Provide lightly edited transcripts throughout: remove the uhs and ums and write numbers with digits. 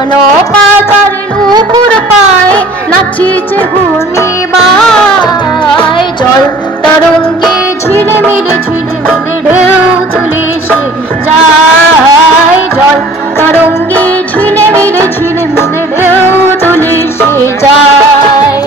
শুকনো পাতার নুপুর পায়ে নাচিছে ঘূর্ণিবায় জল তরঙ্গে ঝিলমিলে ঝিলমিলে ঢেউ তুলে সে যায় জল তরঙ্গে ঝিলমিলে ঝিলমিলে ঢেউ তুলে সে যায়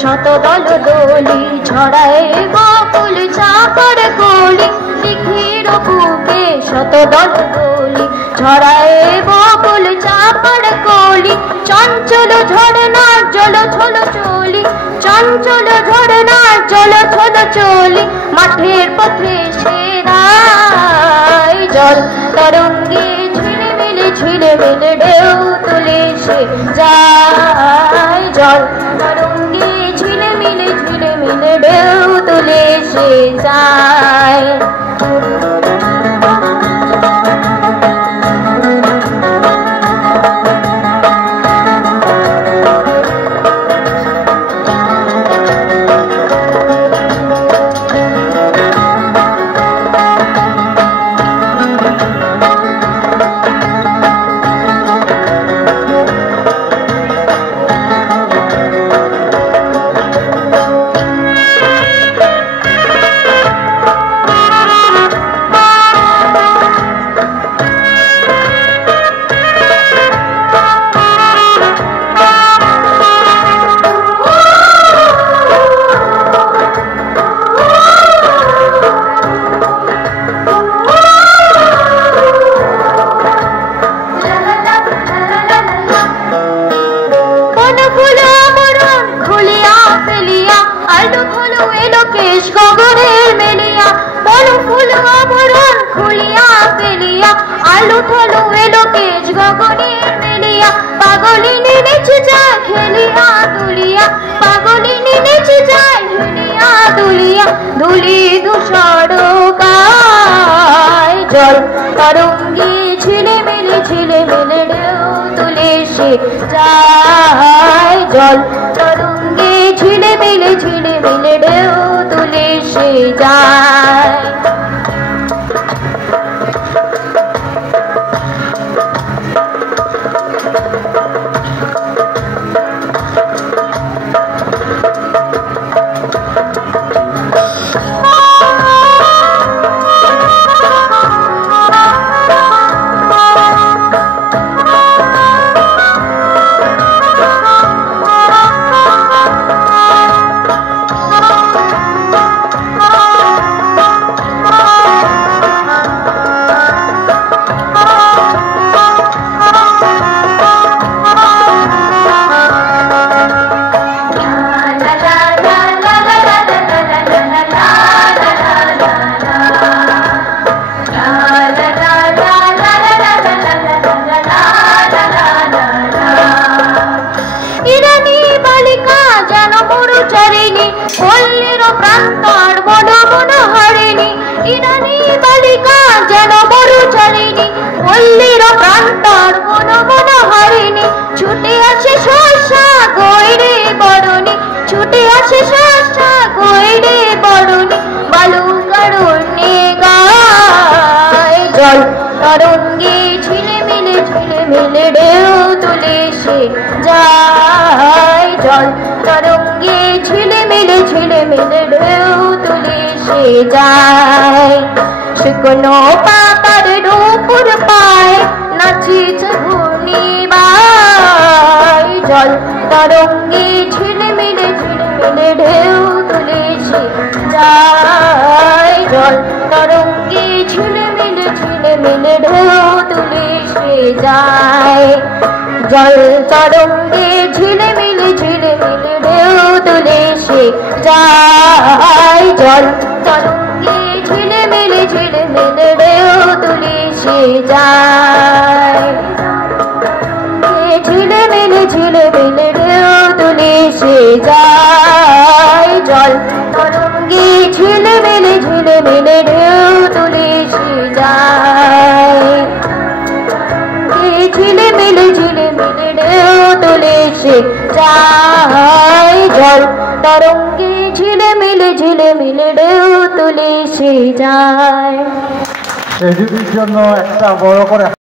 শত দল দোলি ছড়ায় বকুল চাপর কলি দিঘির বুকে শত দল দোলি ছড়ায় বকুল চাপর কলি চঞ্চল ঝরনা জল ছল চলি চঞ্চল ঝরনা জল ছল চলি মাঠের পথে সেরাই জল তরঙ্গে ঝিলমিলে ঝিলমিলে ঢেউ তুলে সে যায় জল তরঙ্গে ঝিলমিলে ঝিলমিলে ঢেউ তুলে সে যায় গগনের মেলিয়া বলো ফুল আবরণ খুলিয়া ফেলিয়া আলু থলু এলো কেশ গগনের মেলিয়া পাগলিনী নেচে যায় খেলিয়া দুলিয়া পাগলিনী নেচে যায় খেলিয়া দুলিয়া দুলি ধূসর গায় জল তরঙ্গে ঝিলমিলে ঝিলমিলে ঢেউ তুলে সে যায় জল তরঙ্গে ঝিলমিলে ঝিলমিলে ঢেউ তুলে সে যায় ছুটে আসে শস্যা গইরে বরণী ছুটে আসে শস্যা গইরে বরণী বালু কারণে গায় জল তরঙ্গে ঝিলমিলে ঝিলমিলে ঢেউ তুলে সে যায় জল তরঙ্গে ঝিলমিলে ঝিলমিলে ঢেউ তুলে সে যায় শুকনো পাতার নুপুর পায় নাচিছে ঘূর্ণিবায় জল তরঙ্গে ঝিলমিলে ঝিলমিলে ঢেউ তুলে সে যায় জল তরঙ্গে ঝিলমিলে ঝিলমিলে ঢেউ তুলে সে যায় জল তরঙ্গে ঝিলমিলে ঝিলমিলে ঢেউ তুলে যায় জল তরঙ্গে ঝিলমিলে ঝিলমিলে ঢেউ তুলে সে যায় ঝিলমিলে ঝিলমিলে ঢেউ তুলে সে যায় জল তরঙ্গে ঝিলমিলে ঝিলমিলে ঢেউ তুলে সে যায় ঝিলমিলে ঝিলমিলে ঢেউ তুলে সে যায় জল তরঙ্গে ঝিলমিলে ঝিলমিলে ঢেউ তুলে সে যায়। সেই দিদির জন্য একটা বড় করে